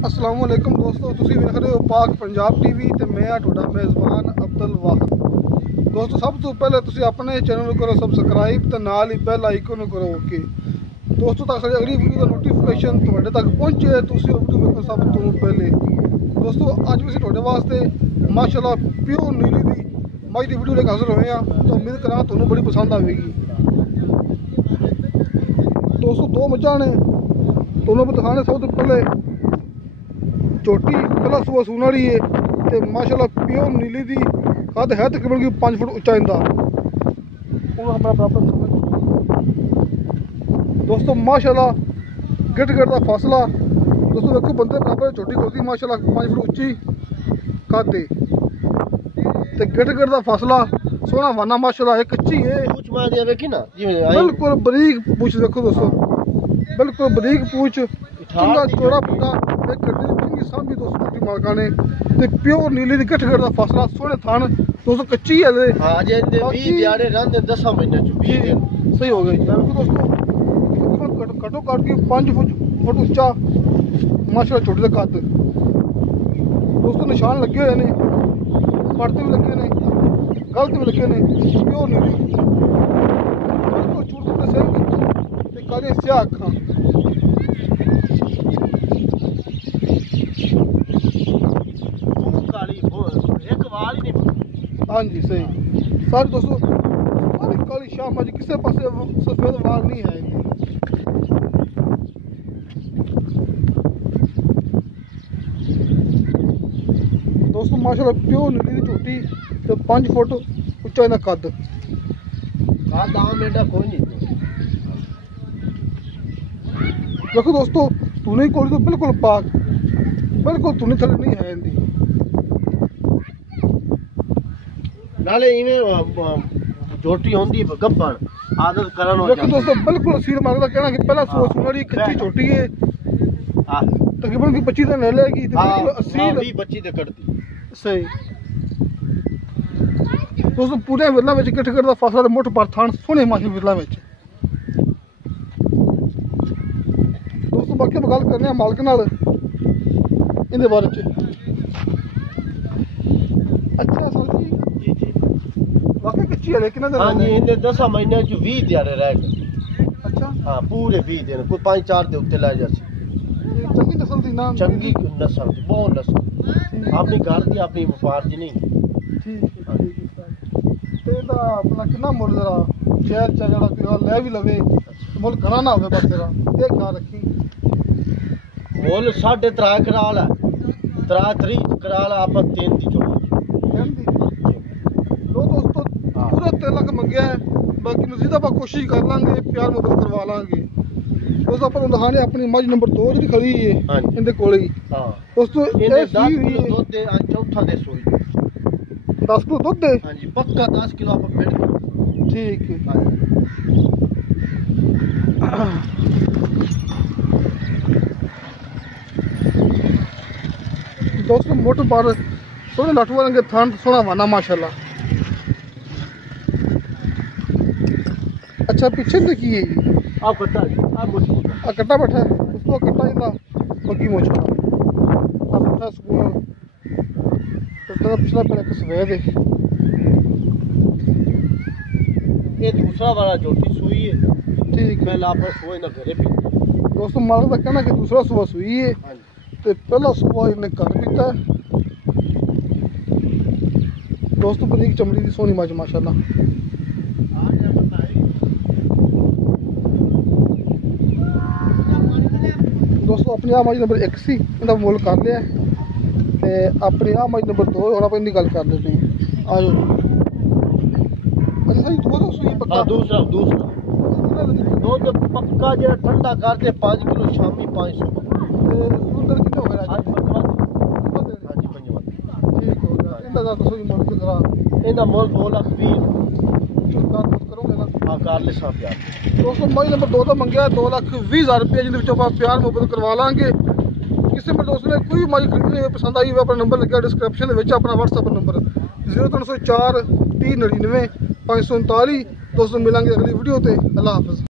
अस्सलाम वालेकुम दोस्तों, तुसी वेख रहे हो पाक पंजाब टीवी ते मैं तुहाडा मेज़बान अब्दुल वाहिद। दोस्तों, सब तो पहले तुसी अपने चैनल करो सबसक्राइब ते नाल ही बेल आइकन करो ओके। दोस्तों, तक साडी अगली वीडियो का नोटिफिकेशन तुहाडे तक पहुंचे, तुसी वीडियो वेखो सब तो पहले। दोस्तों, अज भी तुहाडे वास्ते माशाल्लाह प्योर नीली दी मज दी वीडियो लेके हाजिर होए हैं, तो उम्मीद करा तुहानू बड़ी पसंद आवेगी। दोस्तों, दो मझां ने, दोनों को दिखाने सब तो पहले चोटी पहला सुबह सून वाली है तो माशाल्लाह प्योर नीली दी कद है तकरीबन 5 फुट उच्चा इंदा। दोस्तों माशाल्लाह गिट गिट का फासला दोस्तों देखो बंदे बराबर चोटी खोलती माशाल्लाह 5 फुट उच्ची कद ते गिट गिट का फासला सोहना वाना माशाल्लाह एक कच्ची है बिल्कुल बरीक पूछ देखो दोस्तों, बिल्कुल बरीक पूछ चंगा चौड़ा पुट्टा एक चंगी सांभी दोस्तों मालका ने ते प्योर नीली दी गठ गठ दा फासला सोहने थान दोस्तों कच्ची है ले हां जे 20 दिहाड़े रहंदे 10 महीने च 20 दिन सही हो गई दोस्तों। कटो काट के 5 फुट उच्चा माशाल्लाह छोटे दा कद दोस्तों निशान लगे हुए ने, पड़ते भी लगे ने, गलत भी लगे ने, प्योर नीली बिल्कुल छूट से ते काले स्याह अखां हाँ जी सही सारे दोस्तों सारी काली शाम अज किसी पास सफेद वाल नहीं है। दोस्तों माशाल्लाह प्योर नीली दी झोटी तो 5 फुट उच्चा इहदा कद कोई नहीं। देखो दोस्तों तूने कोली तो बिल्कुल पाक बिल्कुल तूने थले नहीं है इनदी नाले इवें झोटी होंदी गब्बन आदत करन हो जाती। दोस्तों बिल्कुल सीर मांगदा कहना कि पहला सोच वाली कच्ची झोटी है तकरीबन 25 दिन ले लेगी तो बिल्कुल 80 20 25 दे कटदी सही। दोस्तों पूरे विरला विच किठ करदा फासला ते मुठ पर थान सोहने माशी विरला विच। दोस्तों बाकी हम गल करने मालक नाल इहदे बारे च। अच्छा सर जी वाकई कच्ची है लेकिन हां जी इहदे 10 महीने च 20 दिहाड़े रह गए। अच्छा हां पूरे 20 दिन कोई 5-4 दे उत्ते लै जासी। चंगी नस्ल दी ना चंगी नस्ल दी बहुत नस्ल अपनी घर दी अपनी व्यापार दी नहीं ठीक है ते दा अपना कितना मुल जरा शहर च जड़ा कोई ले भी लवे मुल घना ना होवे बस तेरा ये ख्याल रखी मुल 3.5 कराल है 3 कराल आप 3 दी दोस्तों पूरा 3 लाख मंगया है, बाकी मजीद आप कोशिश कर लांगे प्यार मुहब्बत करवा लांगे। दोस्तों अपन दिखाने अपनी मज नंबर 2 जी खड़ी है इनके कोले ही दोस्तों ये 10 किलो दूध दे चौथा दे सोई 10 किलो दूध दे हां जी पक्का 10 किलो आप पेड़ ठीक है। दोस्तों मोटर पर सोने लटवा रंगे थान सोना वाना माशाल्लाह। अच्छा पीछे देखिए आप कट्टा आप कट्टा बैठा है उसको कट्टा इतना बग्गी मोचा आप बैठा स्कूल कट्टा पिछला पहले एक सफेद है ये दूसरा वाला जोटी सुई है ठीक पहला आप सोए ना घरे भी। दोस्तों मालक का कहना कि दूसरा सुबह सुई है तो पहला सुबह इन्हें घर पीता है। दोस्तों बरीक चमड़ी की सोनी मज माशाल्लाह। दोस्तों अपनी आ मज नंबर 1 सी इनका मुल कर लिया ते अपनी आ मज नंबर 2 और आप इनकी गल कर लेते हैं आ जाओ। अच्छा सही दूसरा पक्का दूसरा दूध पक्का जो ठंडा करते 5 किलो शामी 500 सुंदर कितने हो गया आज 5 हां जी 5 ठीक हो गया इनका दसो ही मुल जरा इनका मुल 2 लाख 20 करोगे ना हां कर ले साहब यार। दोस्तों मज नंबर 2 तो मंगया 2,20,000 रुपये जिंदे आप प्यार मुहब्बत करवा लांगे। किसी मेरे दोस्त ने कोई मज खरीदनी पसंद आई हुई अपना नंबर लगे डिस्क्रिप्शन अपना WhatsApp नंबर 0304 3099 539। दोस्तों मिलेंगे अगली वीडियो ते अल्लाह हाफिज़।